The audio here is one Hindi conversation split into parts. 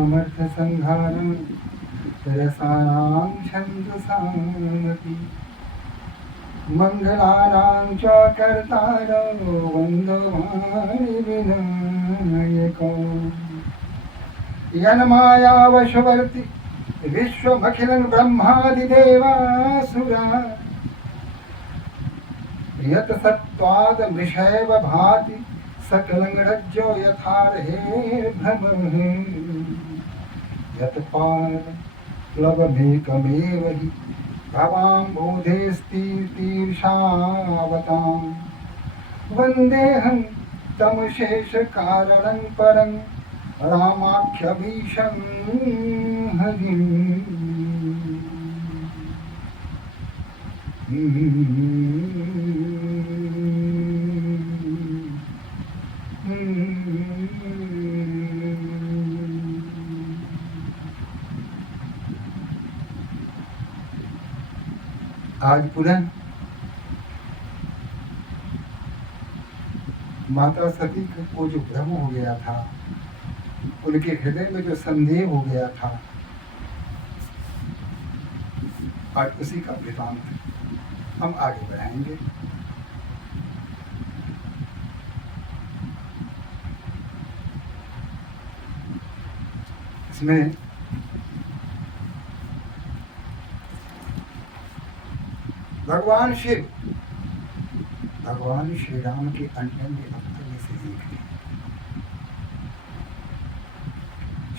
वर्णानामर्थसंहारं रसानां छन्दसामपि मङ्गलानां च कर्तारो वन्दवानि विनायको यन्मायावशवर्ति विश्वमखिलं ब्रह्मादिदेवासुरा यत् सत्त्वादमृषैव भाति सकलं रज्जो यथार्हेर्भ्रमः यत्पारप्लवमेकमेव हि भवाम्बोधेस्तीर्षावतां वन्देऽहं तं शेषकारणं परं रामाख्यमीशं हरिम्। आज पुनः माता सती को जो भ्रम हो गया था, उनके हृदय में जो संदेह हो गया था, आज उसी का वृतांत हम आगे बढ़ाएंगे। इसमें भगवान शिव भगवान श्री राम के अनन्य भक्तों में से एक है।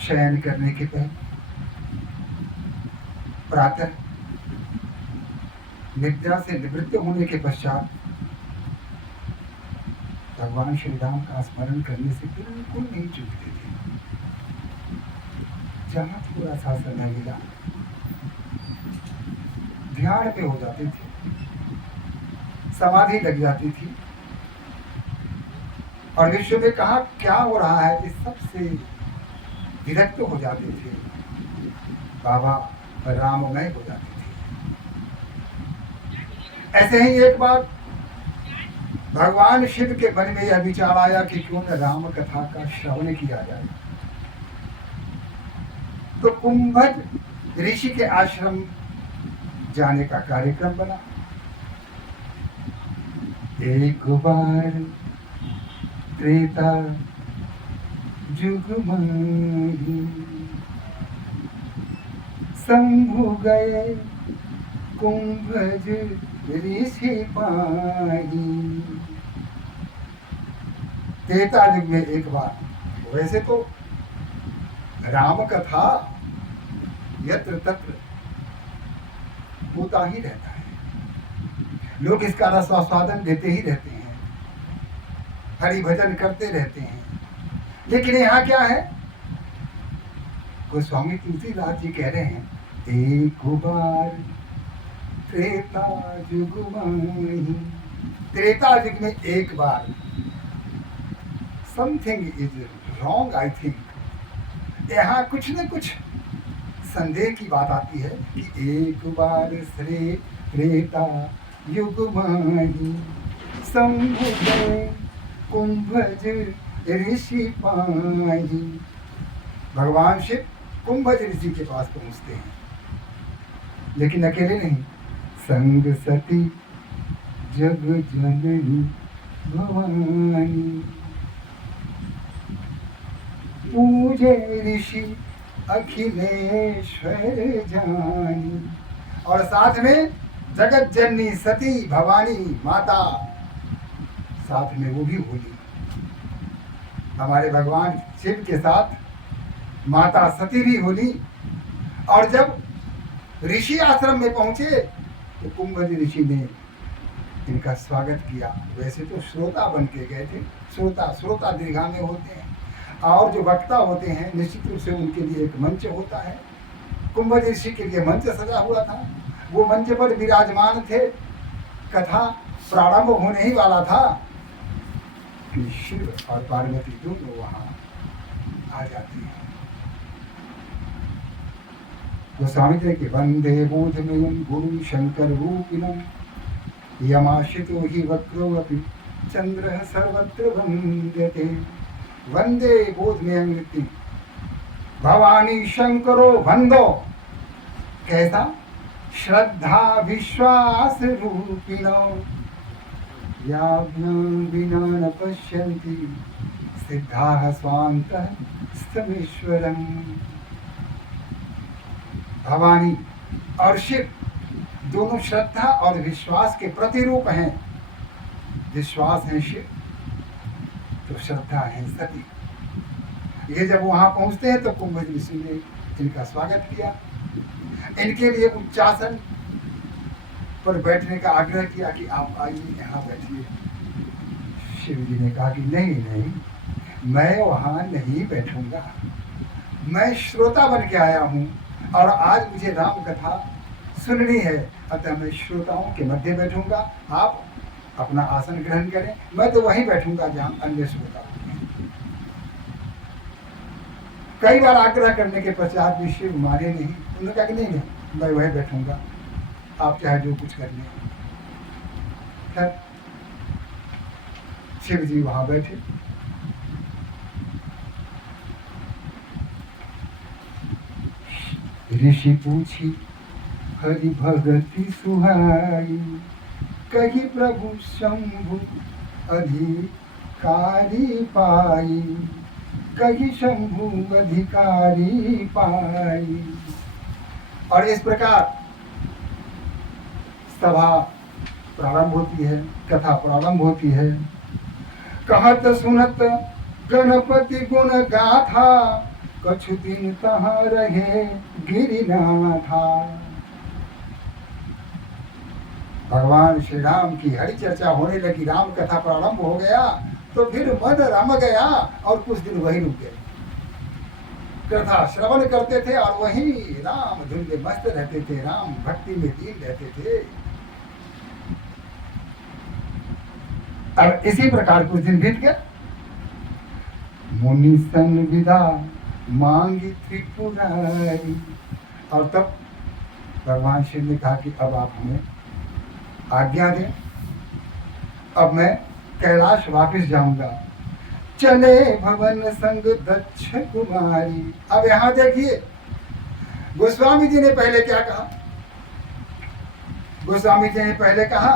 शयन करने के पहले प्रातः निद्रा से निवृत्त होने के पश्चात भगवान श्री राम का स्मरण करने से बिल्कुल नहीं चूकते थे। जहां थोड़ा सा समय मिला ध्यान पे हो जाते थे, समाधि लग जाती थी और विश्व में कहा क्या हो रहा है इस सबसे विरक्त हो जाते थे, बाबा राममय हो जाते थे। ऐसे ही एक बार भगवान शिव के मन में यह विचार आया कि क्यों न राम कथा का श्रवण किया जाए। तो कुंभज ऋषि के आश्रम जाने का कार्यक्रम बना। एक बार त्रेता जुग माही शंभु गए कुंभज ऋषि पाही। त्रेता युग में एक बार, वैसे तो राम कथा यत्र तत्र होता ही रहता है, लोग इसका रसास्वादन देते ही रहते हैं, हरि भजन करते रहते हैं। लेकिन यहाँ क्या है, गोस्वामी तुलसीदास जी कह रहे हैं, एक बार त्रेता युग माही। त्रेता युग में एक बार, something is wrong I think. यहाँ कुछ न कुछ संदेह की बात आती है कि एक बार श्री त्रेता युग माही शंभु गए कुंभज ऋषि पाही। भगवान शिव कुंभज ऋषि के पास पहुंचते हैं, लेकिन अकेले नहीं, संग सती जग जननी भवानी पूजे ऋषि अखिलेश्वर जानी। और साथ में जगत जननी सती भवानी माता, साथ में वो भी होली। हमारे भगवान शिव के साथ माता सती भी होली। और जब ऋषि आश्रम में पहुंचे तो कुंभज ऋषि ने इनका स्वागत किया। वैसे तो श्रोता बन के गए थे, श्रोता दीर्घा में होते हैं, और जो वक्ता होते हैं निश्चित रूप से उनके लिए एक मंच होता है। कुंभज ऋषि के लिए मंच सजा हुआ था वो मंच पर विराजमान थे। कथा प्रारंभ होने ही वाला था कि शिव और पार्वती दोनों वहां आ जाती हैं। गोस्वामी जी के वंदे बोधमयं गुरु शंकर रूपिणं यमाश्रितो हि वक्रो अपि चंद्र सर्वत्र वंद्यते। वंदे बोधमयं नृत्यं भवानी शंकरो वंदो। कैसा? श्रद्धा विश्वास रूपिणो याज्ञं विना न पश्यन्ति सिद्धाः स्वान्तः स्थमीश्वरम्। भवानी और शिव दोनों श्रद्धा और विश्वास के प्रतिरूप हैं। विश्वास है शिव तो श्रद्धा है सती। ये जब वहां पहुंचते हैं तो कुंभ ऋषि ने इनका स्वागत किया, इनके लिए उच्चासन पर बैठने का आग्रह किया कि आप आइए यहाँ बैठिए। शिव जी ने कहा कि नहीं नहीं, मैं वहां नहीं बैठूंगा, मैं श्रोता बन के आया हूँ और आज मुझे राम कथा सुननी है, अतः मैं श्रोताओं के मध्य बैठूंगा। आप अपना आसन ग्रहण करें, मैं तो वहीं बैठूंगा जहां अन्य श्रोता होंगे। कई बार आग्रह करने के पश्चात भी शिव माने नहीं। उन्होंने कहा कि नहीं नहीं, मैं वहीं बैठूंगा, आप चाहे जो कुछ कर लें। खैर शिव जी वहां बैठे। ऋषि पूछी हरि भगति सुहाई, कही प्रभु शंभु अधिकारी पाई, कही शंभु अधिकारी पाई। और इस प्रकार सभा प्रारंभ होती है, कथा प्रारंभ होती है। कहत सुनत गणपति गुण गाथा, कछु दिन तहाँ रहे गिरिनाथा। भगवान श्री राम की हरि चर्चा होने लगी, राम कथा प्रारंभ हो गया तो फिर मन रम गया और कुछ दिन वही रुक गए। कथा श्रवण करते थे और वही राम धुन में मस्त रहते थे, राम भक्ति में लीन रहते थे। अब इसी प्रकार कुछ दिन बीत गए। मुनि सन विदा मांगी त्रिपुरारी। और तब भगवान शिव ने कहा कि अब आप हमें आज्ञा दें, अब मैं कैलाश वापस जाऊंगा। चले भवन संग दक्ष कुमारी। अब यहां देखिए गोस्वामी जी ने पहले क्या कहा। गोस्वामी जी ने पहले कहा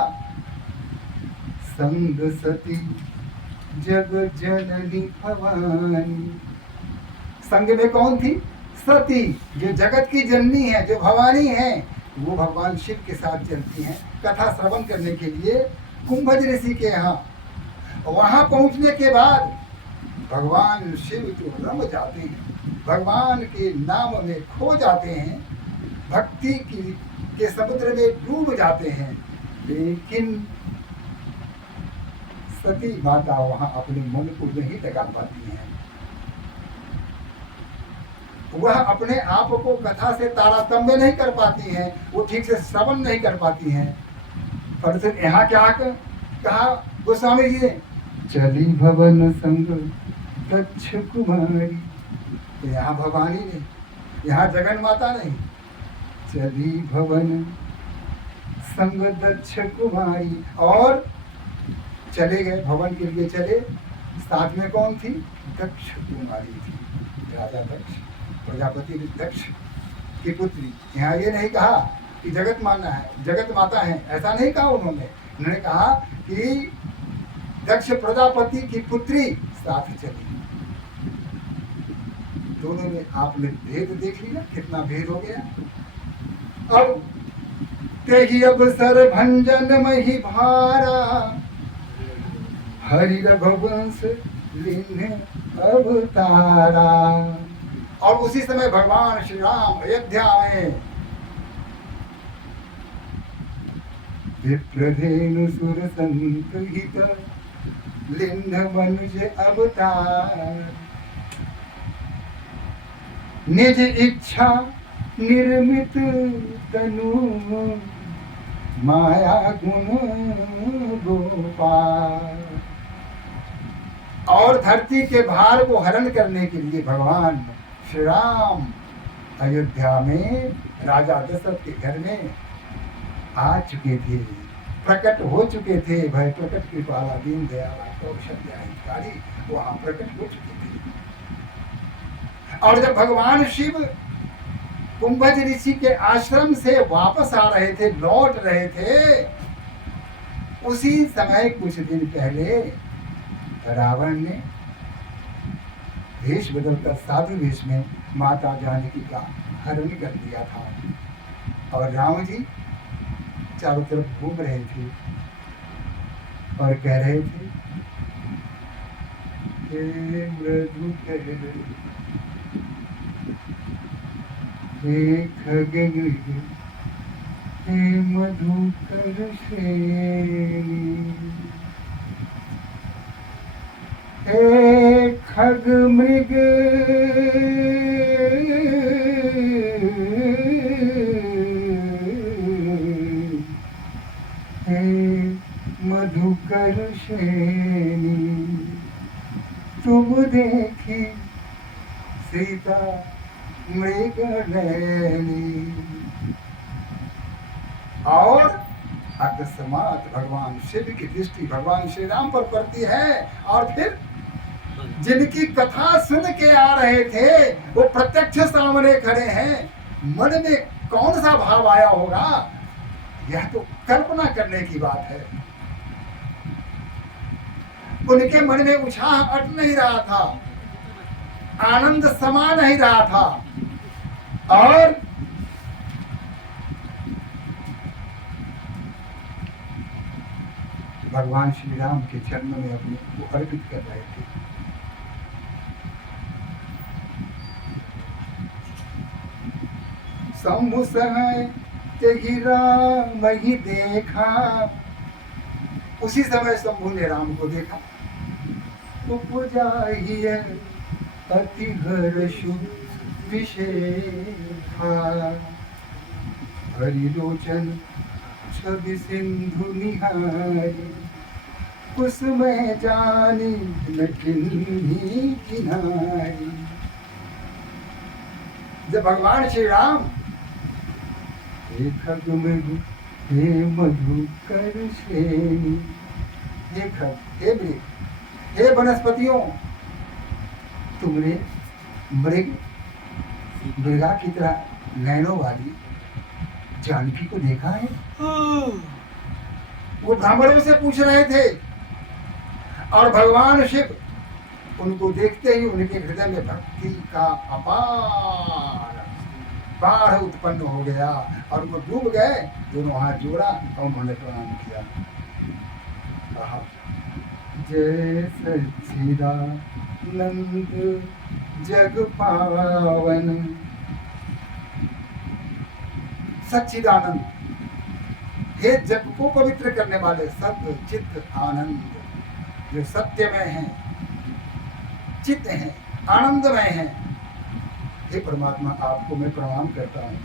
संग सती जग जननी भवानी। संग में कौन थी? सती, जो जगत की जननी है, जो भवानी है, वो भगवान शिव के साथ चलती हैं कथा श्रवण करने के लिए कुंभज ऋषि के यहाँ। वहां पहुंचने के बाद भगवान शिव जो रम जाते हैं, भगवान के नाम में खो जाते हैं, भक्ति के समुद्र में डूब जाते हैं। लेकिन सती माता वहां अपने मन को नहीं लगा पाती हैं। वह अपने आप को कथा से तारतम्य नहीं कर पाती हैं, वो ठीक से श्रवण नहीं कर पाती हैं। परंतु यहाँ क्या कहा गोस्वामी जी ने? चली भवन संग दक्ष कुमारी। तो यहाँ भवानी नहीं, यहाँ जगन माता नहीं। चली भवन संग दक्ष कुमारी। और चले गए, भवन के लिए चले। साथ में कौन थी? दक्ष कुमारी थी, राजा दक्ष, प्रजापति दक्ष की पुत्री। यहाँ ये नहीं कहा कि जगत माता है, जगत माता है, ऐसा नहीं कहा उन्होंने कहा कि दक्ष प्रजापति की पुत्री साथ चली। दोनों में आपने भेद देख लिया, कितना भेद हो गया। अब तेहि अवसर भंजन मही भारा, हरि रघुवंश लीन्ह अवतारा। और उसी समय भगवान श्री राम अयोध्या में विप्रधेनु सुर संतहित लिन्ह मनुज अवतार। निज इच्छा निर्मित तनु माया गुण गोपाल। और धरती के भार को हरण करने के लिए भगवान श्री राम अयोध्या में राजा दशरथ के घर में आ चुके थे, प्रकट हो चुके थे। भय प्रकट कृपाला दीन दयाला कौशल्या हितकारी वहां प्रकट हो चुके थे। और जब भगवान शिव कुंभज ऋषि के आश्रम से वापस आ रहे थे, लौट रहे थे, उसी समय कुछ दिन पहले रावण ने वेश बदलकर साधु वेश में माता जानकी का हरण कर दिया था। और राम जी चारों तरफ घूम रहे थे और कह रहे थे, हे मधुकर हे खगन हे मधुकर श्रेणी, हे खग मृग हे मधुकर श्रेणी, तुम देखी सीता मृग नैनी। और अकस्मात भगवान शिव की दृष्टि भगवान श्री राम पर पड़ती है और फिर जिनकी कथा सुन के आ रहे थे वो प्रत्यक्ष सामने खड़े हैं। मन में कौन सा भाव आया होगा, यह तो कल्पना करने की बात है। उनके मन में उत्साह अट नहीं रहा था, आनंद समा नहीं रहा था। और भगवान श्री राम के चरणों में अपने को अर्पित कर रहे थे। शंभु सहाय तेहि राम ही देखा, उसी समय शंभु ने राम को देखा। उपजाहिए अति हर्षु विशेखा, हरिलोचन छवि सिंधु निहारी, कुसुमय जानी न किन्ही किनारी। जब भगवान श्री राम हे खग मृग हे मधुकर श्रेणी, हे खग हे मृग हे वनस्पतियों, तुमने मृगा की तरह नैनों वाली जानकी को देखा है? वो ब्राह्मणों से पूछ रहे थे और भगवान शिव उनको देखते ही उनके हृदय में भक्ति का अपार बाढ़ उत्पन्न हो गया और वो डूब गए। दोनों हाथ जोड़ा और उन्होंने प्रणाम किया, कहा जय सच्चिदानंद जग पावन। सच्चिदानंद, हे जग को पवित्र करने वाले सत्य चित्त आनंद, जो सत्यमय हैं, चित्त हैं, आनंदमय हैं, हे परमात्मा आपको मैं प्रणाम करता हूँ।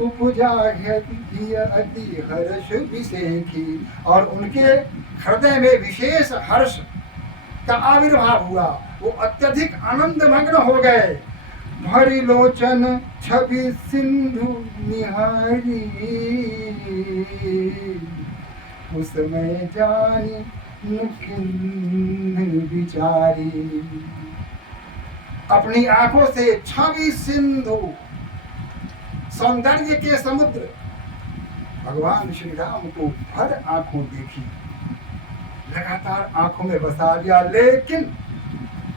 उपजा अति हर्ष विशेखी, और उनके हृदय में विशेष हर्ष का आविर्भाव हुआ, वो अत्यधिक आनंद मग्न हो गए। भरी लोचन छवि सिंधु निहारी, उसमें जानी मुखिन विचारी। अपनी आंखों से छवि सिंधु, सौंदर्य के समुद्र भगवान श्री राम को भर आंखों देखी, लगातार आंखों में बसा लिया, लेकिन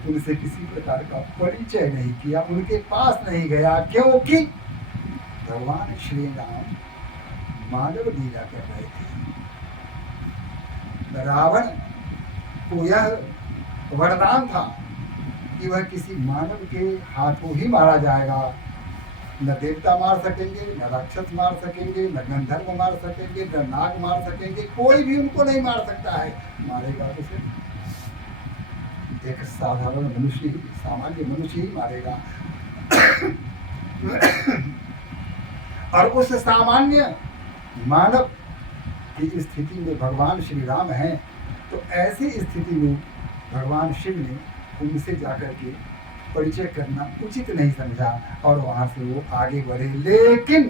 उनसे किसी प्रकार का परिचय नहीं किया, उनके पास नहीं गया, क्योंकि भगवान श्री राम मानव लीला कर रहे थे। रावण को यह वरदान था कि वह किसी मानव के हाथों ही मारा जाएगा। न देवता मार सकेंगे, न राक्षस मार सकेंगे, न गंधर्व मार सकेंगे, न नाग मार सकेंगे, कोई भी उनको नहीं मार सकता है। मारेगा तो सिर्फ एक साधारण मनुष्य ही, सामान्य मनुष्य ही मारेगा। और उस सामान्य मानव कि इस स्थिति में भगवान श्री राम हैं, तो ऐसी स्थिति में भगवान शिव ने उनसे जाकर के परिचय करना उचित नहीं समझा और वहां से वो आगे बढ़े। लेकिन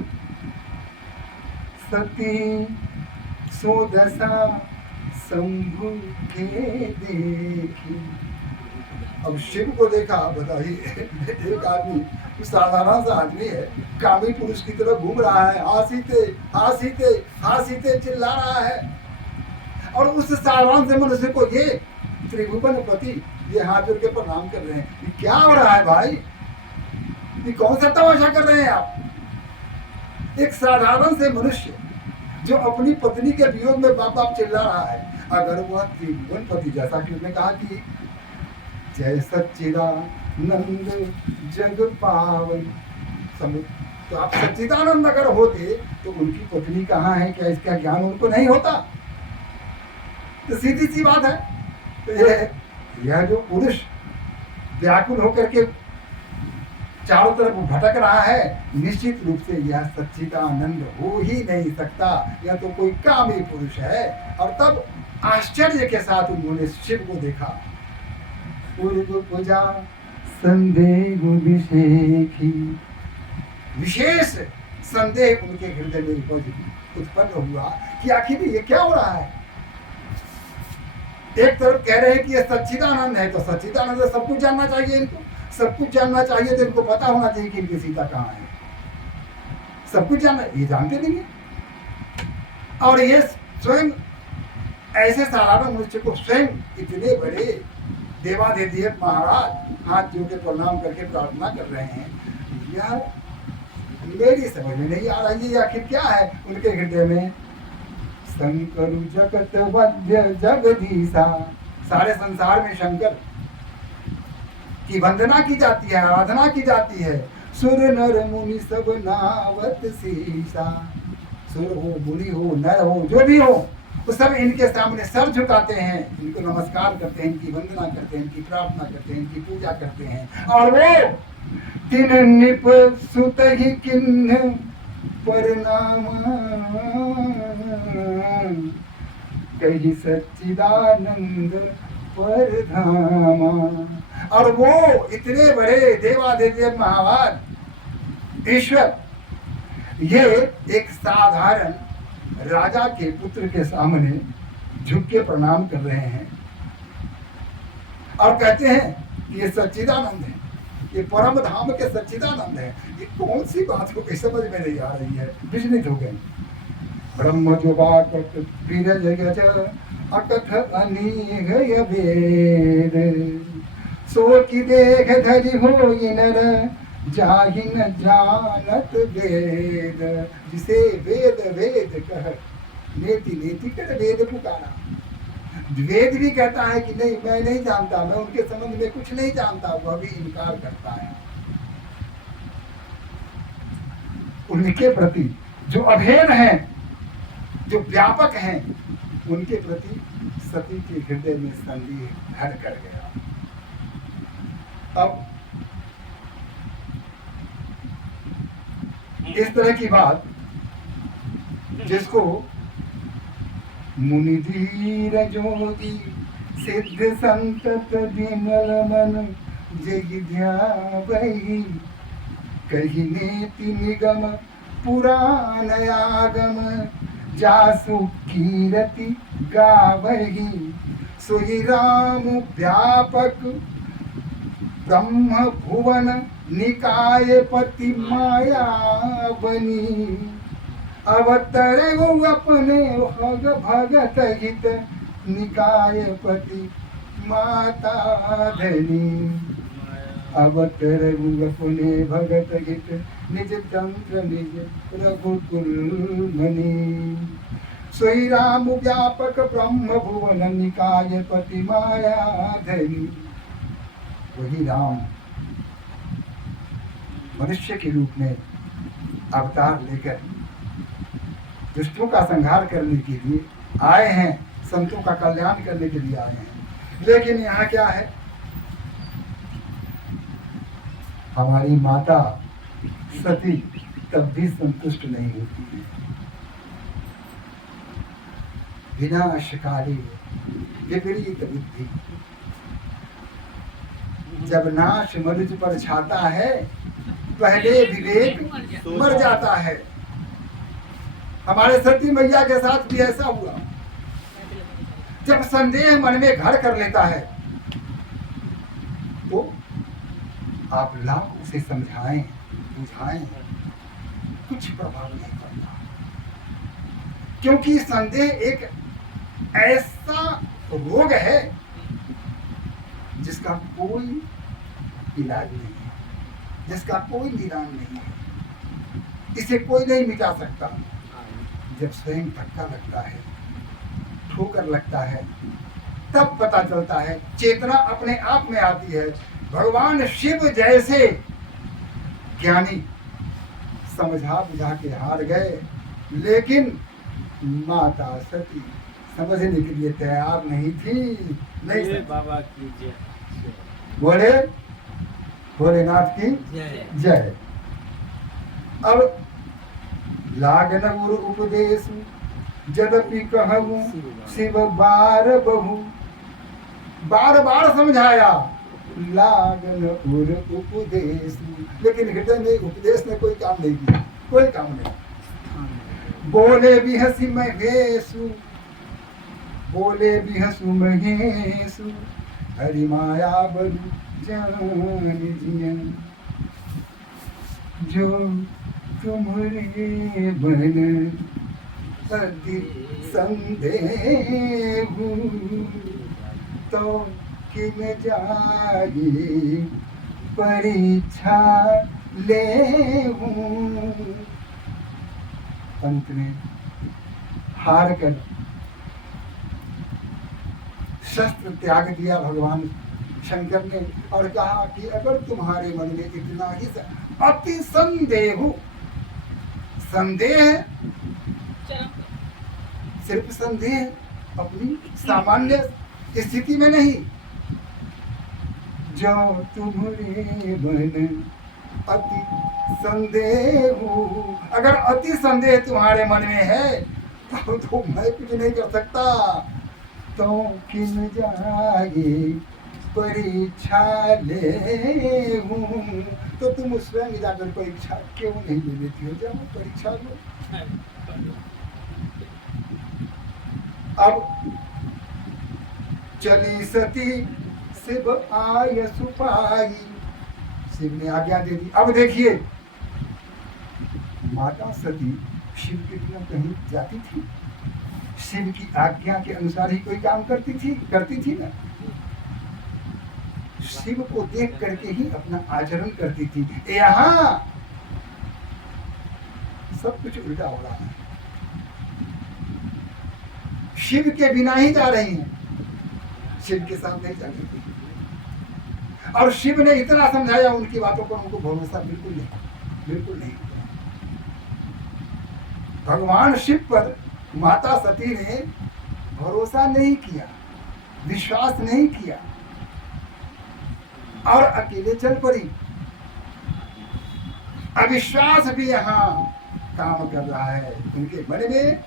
सती सोदशा शंभु के देखी, अब शिव को देखा, बताइए एक आदमी साधारण सा आदमी है, कामी पुरुष की तरफ घूम रहा है, हासीते हासीते हासीते चिल्ला रहा है, और उस साधारण से मनुष्य को ये त्रिभुवन पति ये हाथ जोड़ के प्रणाम कर रहे हैं। ये क्या हो रहा है भाई, ये कौन सा तमाशा कर रहे हैं आप? एक साधारण से मनुष्य जो अपनी पत्नी के वियोग में बाप बाप चिल्ला रहा है, अगर वह त्रिभुवन पति, जैसा कि उसने कहा कि जय सच्चिदानंद जग पावन समुद्र, तो आप सच्चिदानंद अगर होते तो उनकी पत्नी कहाँ है, क्या इसका ज्ञान उनको नहीं होता? तो सीधी सी बात है। तो यह जो पुरुष व्याकुल होकर के चारों तरफ भटक रहा है, निश्चित रूप से यह सच्चिदानंद हो ही नहीं सकता, यह तो कोई कामी पुरुष है। और तब आश्चर्य के साथ उन्होंने शिव को देखा। पूर्व पूजा संदेह विशेखी, विशेष संदेह उनके हृदय में उत्पन्न हुआ कि आखिर ये क्या हो रहा है। एक तरफ कह रहे हैं कि ये सच्चिदानंद है, तो सच्चिदानंद सब कुछ जानना चाहिए इनको, सब कुछ जानना चाहिए, तो इनको पता होना चाहिए कि इनकी सीता कहाँ है, सब कुछ जानना, ये जानते नहीं है। और ये स्वयं ऐसे साधारण मनुष्य को स्वयं इतने बड़े देवाधिदेव महाराज हाथ जोड़ के प्रणाम करके प्रार्थना कर रहे हैं, यह मेरी समझ में नहीं आ रहा है। ये आखिर क्या है उनके हृदय में? शंकर जगत वद्य जगदीशा, सारे संसार में शंकर की वंदना की जाती है, आराधना की जाती है। सुर नर मुनि सब नावत सीसा, सुर हो मुनि हो नर हो जो भी हो, वो सब इनके सामने सर झुकाते हैं, इनको नमस्कार करते हैं, इनकी वंदना करते हैं, इनकी प्रार्थना करते हैं, इनकी पूजा करते हैं। और वो तिन निप सुत ही किन्ह परनाम कही सच्चिदानंद परधामा। और वो इतने बड़े देवाधिदेव महाराज ईश्वर, ये एक साधारण राजा के पुत्र के सामने झुक के प्रणाम कर रहे हैं और कहते हैं कि ये सच्चिदानंद है, ये परम धाम के सच्चिदानंद है। ये कौन सी बात को समझ में नहीं आ रही है, विचलित हो गए। ब्रह्म जो बाकत बिरज गज अकथ अनीघ वेद, सो की देख धरि हो नर जाहि न जानत वेद। जिसे वेद वेद कह नेति नेति कर वेद पुकारा, वेद भी कहता है कि नहीं मैं नहीं जानता, मैं उनके संबंध में कुछ नहीं जानता, वह भी इनकार करता है। उनके प्रति जो अभेद हैं, जो व्यापक हैं, उनके प्रति सती के हृदय में संदेह घर कर गया। अब इस तरह की बात जिसको मुनि धीर ज्योति सिद्ध संतत विमल मन जग ध्यावहि, कही नेति निगम पुराण आगम जासु कीरति गावहि। सोई राम व्यापक ब्रह्म भुवन निकाय पति माया बनी, अवतर अपने भग भगत हित निकाय पति माता धनी। अवतर अपने भगत हित निज तंत्र निज रघुकुल मणि। सोई राम व्यापक ब्रह्म भुवन निकाय पति माया धनी। वही राम मनुष्य के रूप में अवतार लेकर दुष्टों का संहार करने के लिए आए हैं, संतों का कल्याण करने के लिए आए हैं। लेकिन यहाँ क्या है, हमारी माता सती तब भी संतुष्ट नहीं होती है। विनाशकाले विपरीत बुद्धि। जब नाश मनुष्य पर छाता है, पहले विवेक मर जाता है। हमारे सती मैया के साथ भी ऐसा हुआ। जब संदेह मन में घर कर लेता है तो आप लाख उसे समझाएं, बुझाएं, कुछ प्रभाव नहीं पड़ता, क्योंकि संदेह एक ऐसा रोग है जिसका कोई इलाज नहीं है, जिसका कोई निदान नहीं है, इसे कोई नहीं मिटा सकता। जब स्वयं धक्का लगता है, ठोकर लगता है, तब पता चलता है, चेतना अपने आप में आती है। भगवान शिव जैसे ज्ञानी समझा बुझा के हार गए, लेकिन माता सती समझने के लिए तैयार नहीं थी। नहीं बाबा की जय, बोले भोलेनाथ की जय। अब लागन गुरु उपदेश जदपि कहूँ शिव बार बहु, बार बार समझाया लागन गुरु उपदेश, लेकिन हृदय में उपदेश ने कोई काम नहीं किया, कोई काम नहीं। बोले भी हंसी महेशु, बोले भी हंसु महेशु, हरि माया बलु जान जियन, जो तुम्हारे बन अति संदेह तो किन जाई परीक्षा ले। अंत में हार कर शस्त्र त्याग दिया भगवान शंकर ने और कहा कि अगर तुम्हारे मन में इतना ही अति संदेह, संदेह सिर्फ संदेह अपनी सामान्य स्थिति में नहीं, जो तुम्हारे मन अति संदेह, अगर अति संदेह तुम्हारे मन में है तो मैं कुछ नहीं कर सकता। तो किन जाए परीक्षा ले हूँ, तो तुम स्वयं जाकर परीक्षा क्यों नहीं ले लेती हो, जाओ परीक्षा लो। अब चली सती शिव आय सुपाई, शिव ने आज्ञा दे दी। अब देखिए माता सती शिव के बिना कहीं जाती थी, शिव की आज्ञा के अनुसार ही कोई काम करती थी ना। शिव को देख करके ही अपना आचरण करती थी। यहाँ सब कुछ उल्टा हो रहा है, शिव के बिना ही जा रही हैं, शिव के साथ नहीं जाती थी। और शिव ने इतना समझाया उनकी बातों पर उनको भरोसा बिल्कुल नहीं। भगवान शिव पर माता सती ने भरोसा नहीं किया, विश्वास नहीं किया और अकेले चल पड़ी। अविश्वास भी यहाँ काम कर रहा है। उनके मन में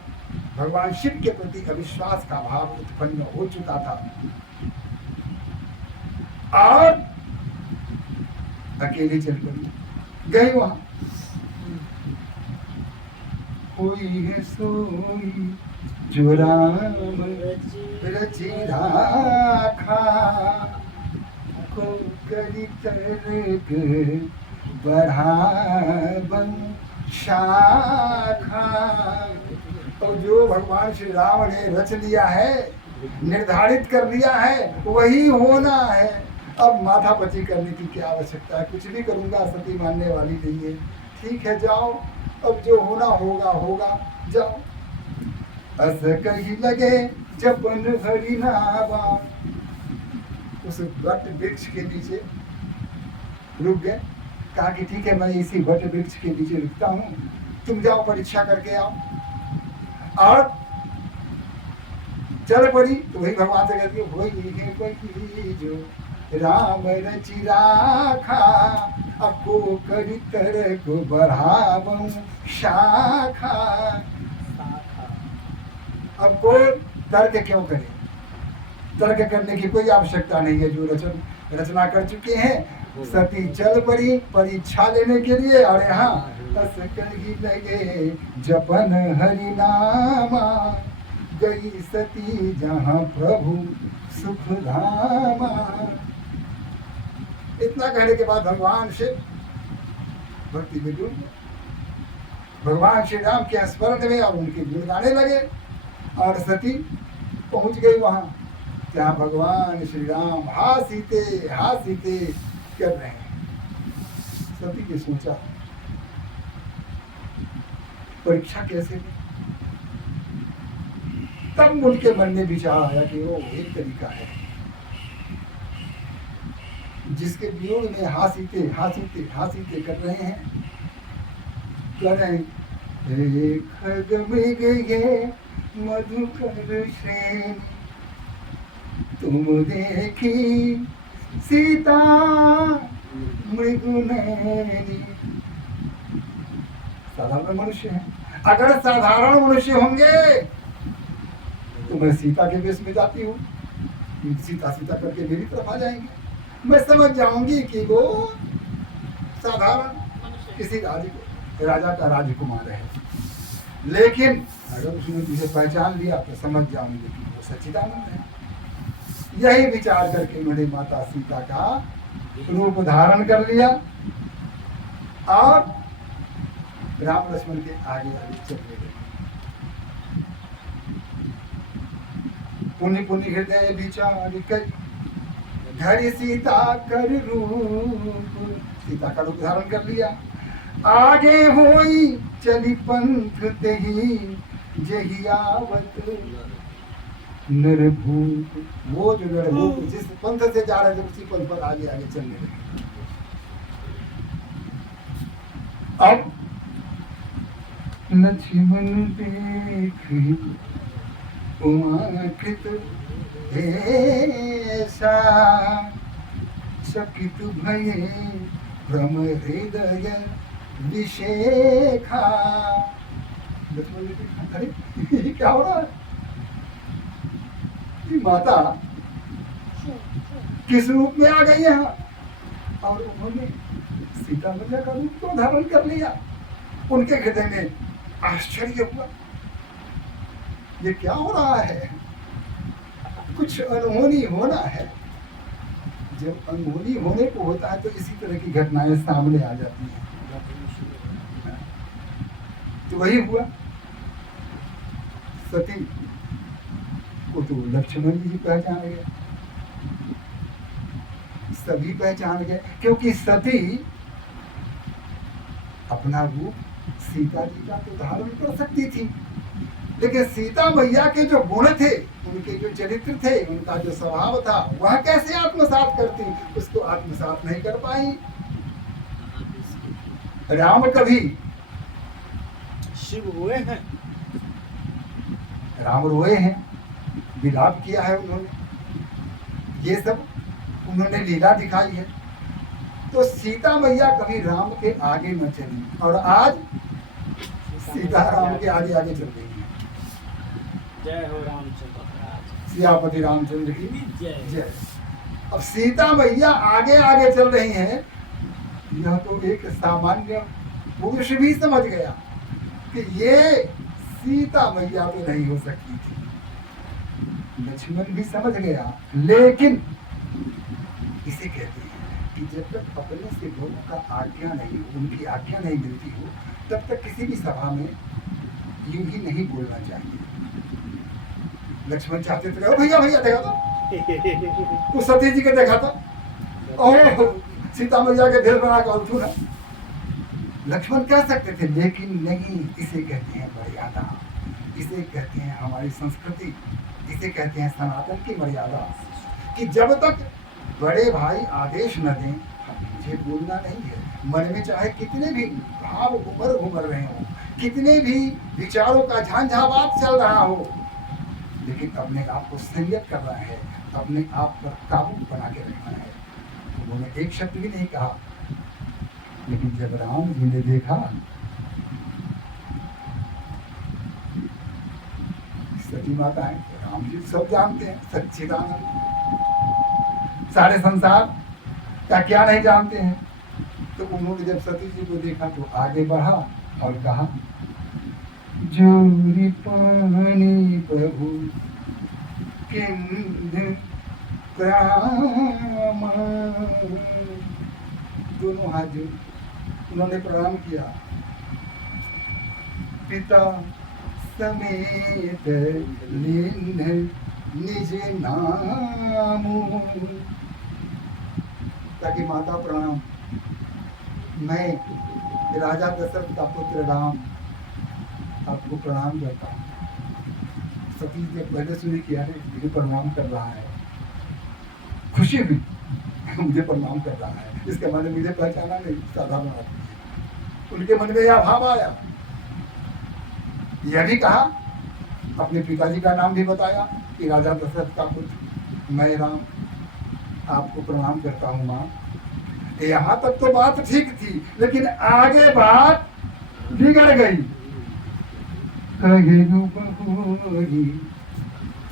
भगवान शिव के प्रति अविश्वास का भाव उत्पन्न हो चुका था और अकेले चल पड़ी, गई वहां। कोई है सोई जो राम रचि राखा, को करी तर्क बढ़ावन शाखा। और जो भगवान श्री राम ने रच लिया है, निर्धारित कर लिया है, वही होना है। अब माथापच्ची करने की क्या आवश्यकता है, कुछ भी करूंगा सती मानने वाली नहीं है। ठीक है जाओ, अब जो होना होगा होगा, जाओ। अस कही लगे जपन हरि नावा, उस वट वृक्ष के नीचे रुक गए। कहा कि ठीक है मैं इसी वट वृक्ष के नीचे रुकता हूँ, तुम जाओ परीक्षा करके आओ। और चल पड़ी तो वही भगवान से कहती है, वही जो राम रचि राखा, अको करी तरक बढ़ावं शाखा। अब को तर्क क्यों करें? तर्क करने की कोई आवश्यकता नहीं है। जो रचना कर चुके हैं। सती चल पड़ी परीक्षा लेने के लिए, और यहाँ हंस कर ही लगे जपन हरि नामा, गई सती जहाँ प्रभु सुख धामा। इतना कहने के बाद भगवान शिव भक्ति में डूब गए। भगवान श्री राम के स्मरण में और उनके गुण गाने लगे, और सती पहुंच गई वहां जहां भगवान श्री राम हा सीते कर रहे हैं। सती ने सोचा परीक्षा कैसे ली? तब उनके मन में विचार आया कि वो एक तरीका है, जिसके वियोग में हा सीते कर रहे हैं, कह रहे हैं खग में गए मधुकर श्रेणी, तुम देखी सीता मृगुनैनी। साधारण मनुष्य है, अगर साधारण मनुष्य होंगे तो मैं सीता के वेश में जाती हूँ, सीता करके मेरी तरफ आ जाएंगे, मैं समझ जाऊंगी कि वो साधारण किसी राजा का राजकुमार है। लेकिन अगर उसने मुझे पहचान लिया तो समझ जाऊंगी कि वो सच्चिदानंद है। यही विचार करके उन्होंने माता सीता का रूप धारण कर लिया और राम लक्ष्मण के आगे चलने लगे। पुण्य पुण्य हृदय विचार कर घर सीता कर रूप, सीता का रूप धारण कर लिया। आगे होई चली पंथ तेही जही आवत नरभूप। वो जो नरभूप जिस पंथ से जा रहे थे उसी पंथ पर आगे चलने लगे। अब लक्ष्मण देख उमाकृत ऐसा, चकित भये भ्रम हृदय विशेखा। अरे ये क्या हो रहा है? माता किस रूप में आ गई यहाँ, और उन्होंने सीता मैया का रूप तो धारण कर लिया। उनके हृदय में आश्चर्य हुआ, ये क्या हो रहा है? कुछ अनहोनी होना है। जब अनहोनी होने को होता है तो इसी तरह की घटनाएं सामने आ जाती हैं। तो वही हुआ, सती को तो लक्ष्मण जी पहचान गए, सभी पहचान गए, क्योंकि सती अपना रूप सीता जी का तो धारण कर सकती थी, लेकिन सीता मैया के जो गुण थे, उनके जो चरित्र थे, उनका जो स्वभाव था, वह कैसे आत्मसात करती, उसको आत्मसात नहीं कर पाई। राम कभी शिव हुए हैं, राम रोए हैं, विलाप किया है उन्होंने, ये सब उन्होंने लीला दिखाई है। तो सीता मैया कभी राम के आगे न चली, और आज सीता राम के आगे आगे चल रही है। जय हो रामचंद्र महाराज, सियापति रामचंद्र की जय। जय। अब सीता मैया आगे आगे चल रही हैं, यह तो एक सामान्य पुरुष भी समझ गया कि ये सीता मैया तो नहीं हो सकती थी। लक्ष्मण भी समझ गया, लेकिन इसे कहते हैं कि जब तक अपने से लोगों का आज्ञा नहीं, उनकी आज्ञा नहीं मिलती हो, तब तक किसी भी सभा में यूं ही नहीं बोलना चाहिए। लक्ष्मण चाहते थे भैया भैया देखा था, उस सती जी के देखा था, और सीता मैया के ढेर बना कर उठू ना, लक्ष्मण कह सकते थे, लेकिन नहीं। इसे कहते हैं मर्यादा, इसे कहते हैं हमारी संस्कृति, इसे कहते हैं सनातन की मर्यादा, कि जब तक बड़े भाई आदेश न दें, मुझे बोलना नहीं है। मन में चाहे कितने भी भाव घुमर रहे हो, कितने भी विचारों का झंझावात चल रहा हो, लेकिन अपने आप को संयत करना है, अपने आप पर काबू बना के रखना है। उन्होंने एक शब्द भी नहीं कहा, लेकिन जब राम जी ने देखा सती माता है, राम जी सब जानते हैं, सच्चिदानंद, सारे संसार का क्या नहीं जानते हैं। तो उन्होंने जब सती जी को देखा तो आगे बढ़ा और कहा, जोरी पानी प्रभु किंद प्रणाम। दोनों हाथ जोड़ उन्होंने प्रणाम किया। पिता समेत लीन निज नाम। ताकि माता प्रणाम, मैं राजा दशरथ का पुत्र राम आपको प्रणाम करता हूँ। सती ने पहले सुनी किया है, मुझे प्रणाम कर रहा है, खुशी हुई मुझे प्रणाम कर रहा है, इसके मन में मुझे पहचाना नहीं, साधारण आदमी। उनके मन में यह भाव आया, यह भी कहा, अपने पिताजी का नाम भी बताया कि राजा दशरथ का पुत्र मैं राम आपको प्रणाम करता हूँ माँ। यहाँ तक तो बात ठीक थी, लेकिन आगे बात बिगड़ गई।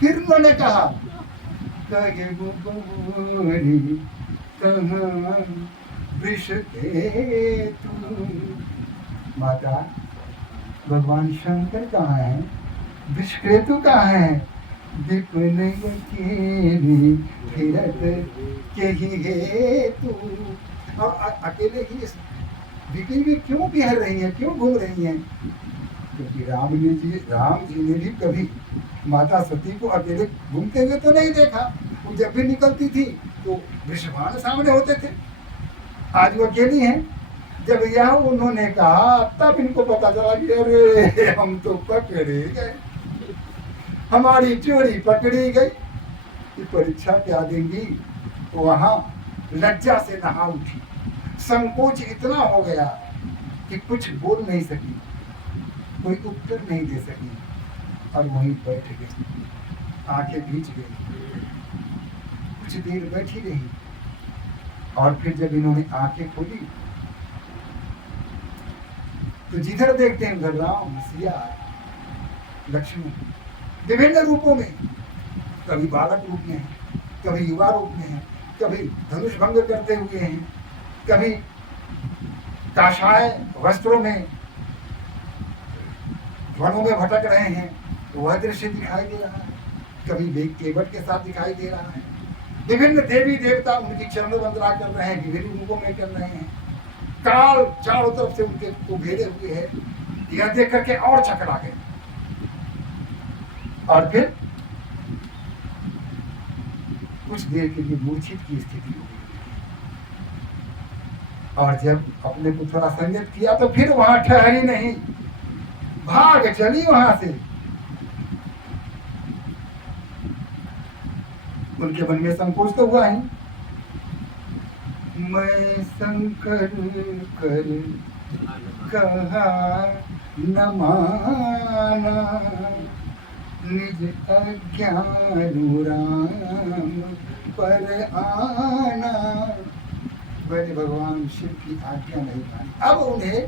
फिर उन्होंने कहा, माता भगवान शंकर कहाँ है, विश्वकेतु कहाँ है, विपिन अकेली फिरत केहि हेतु। और अकेले ही इस विपिन में क्यों बिहर रही हैं, क्यों घूम रही हैं? क्योंकि राम जी ने भी कभी माता सती को अकेले घूमते हुए तो नहीं देखा। वो जब भी निकलती थी तो वृषभान सामने होते थे, आज वो अकेली हैं। जब यह उन्होंने कहा तब इनको पता चला कि अरे हम तो पकड़े गए, हमारी चोरी पकड़ी गई। कि परीक्षा क्या देंगी, तो वहां लज्जा से नहा उठी, संकोच इतना हो गया कि कुछ बोल नहीं सकी, कोई उत्तर नहीं दे सकी, और वहीं बैठ गई, आंखें भींच गई। कुछ देर बैठी रही और फिर जब इन्होंने आंखें खोली तो जिधर देखते हैं उधर राम, सिया, लक्ष्मण विभिन्न रूपों में, कभी बालक रूप में है, कभी युवा रूप में है, कभी धनुष भंग करते हुए हैं, कभी काशाय वस्त्रों में वनों में भटक रहे हैं, तो वह दृश्य दिखाई दे रहा है। कभी वेग केवट के साथ दिखाई दे रहा है। विभिन्न देवी देवता उनकी चरण वंदना कर रहे हैं, विभिन्न रूपों में कर रहे हैं। काल चारों तरफ से उनके को घेरे हुए है। यह देख करके और चकरा गए, और फिर कुछ देर के लिए मूर्छित की स्थिति हो गई। और जब अपने को थोड़ा संयत किया तो फिर वहां ठहरी नहीं, भाग चली वहां से। उनके मन में संकोच तो हुआ ही, मैं शंकर कर कहा न माना, निज अज्ञान राम पर आना। मैंने भगवान शिव की आज्ञा नहीं मानी। अब उन्हें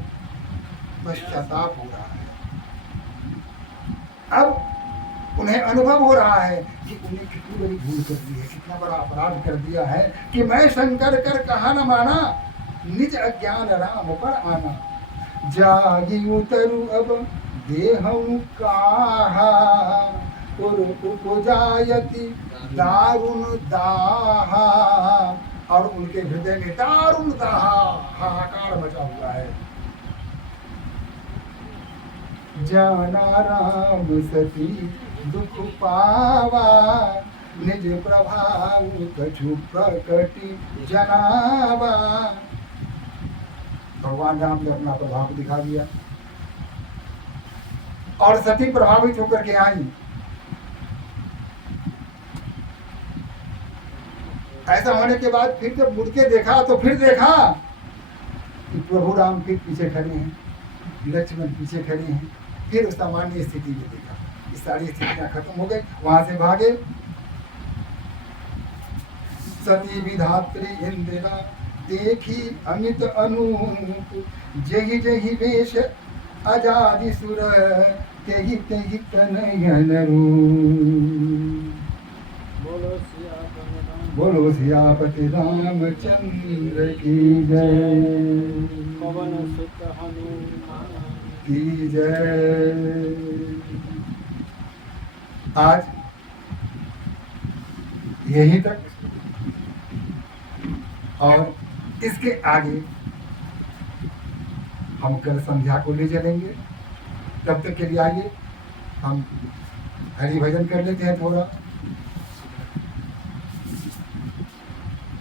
पश्चाताप हो रहा है, अब उन्हें अनुभव हो रहा है कि उन्हें कितनी बड़ी भूल कर दी है, कितना बड़ा अपराध कर दिया है कि मैं शंकर कर कहा न माना, निज अज्ञान राम पर आना। जागी उतरु अब देहं काहा, उपजायति दारुण दाहा। और उनके हृदय में दारुण दाहा, हाहाकार मचा हुआ है। जाना राम सती दुख पावा, निज प्रभाव कछु प्रकटि जनावा। भगवान राम ने अपना प्रभाव दिखा दिया और सती प्रभावित होकर के आई। ऐसा होने के बाद फिर जब मुड़ के देखा तो फिर देखा कि प्रभु राम फिर पीछे खड़े हैं, लक्ष्मण पीछे खड़े हैं। फिर सामान्य स्थिति में देखा, ये सारी स्थितियां खत्म हो गई, वहां से भागे। सती विधात्री इंदिरा देखी अमित अनूप, जही जही वेश अजादि सुर तेहि तेहि तनयन रूप। बोलो सियापति रामचंद्र की जय। पवन सुत हनुमान की जय। आज यहीं तक, और इसके आगे हम कल संध्या को ले चलेंगे। तब तक के लिए आइए हम हरि भजन कर लेते हैं थोड़ा।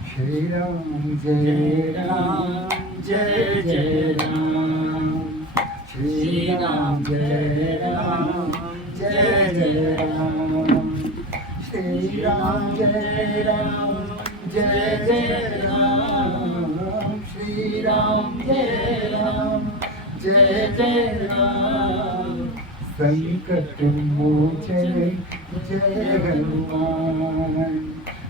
श्री राम जय राम जय जय राम। श्री राम जय राम जय जय राम। श्री राम जय राम जय जय राम। श्री राम जय राम जय जय राम। संकट मोचन जय हनुमान।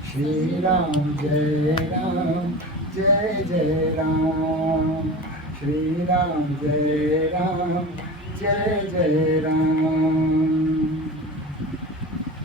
श्री राम जय राम जय जय राम। श्री राम जय राम जय जय राम।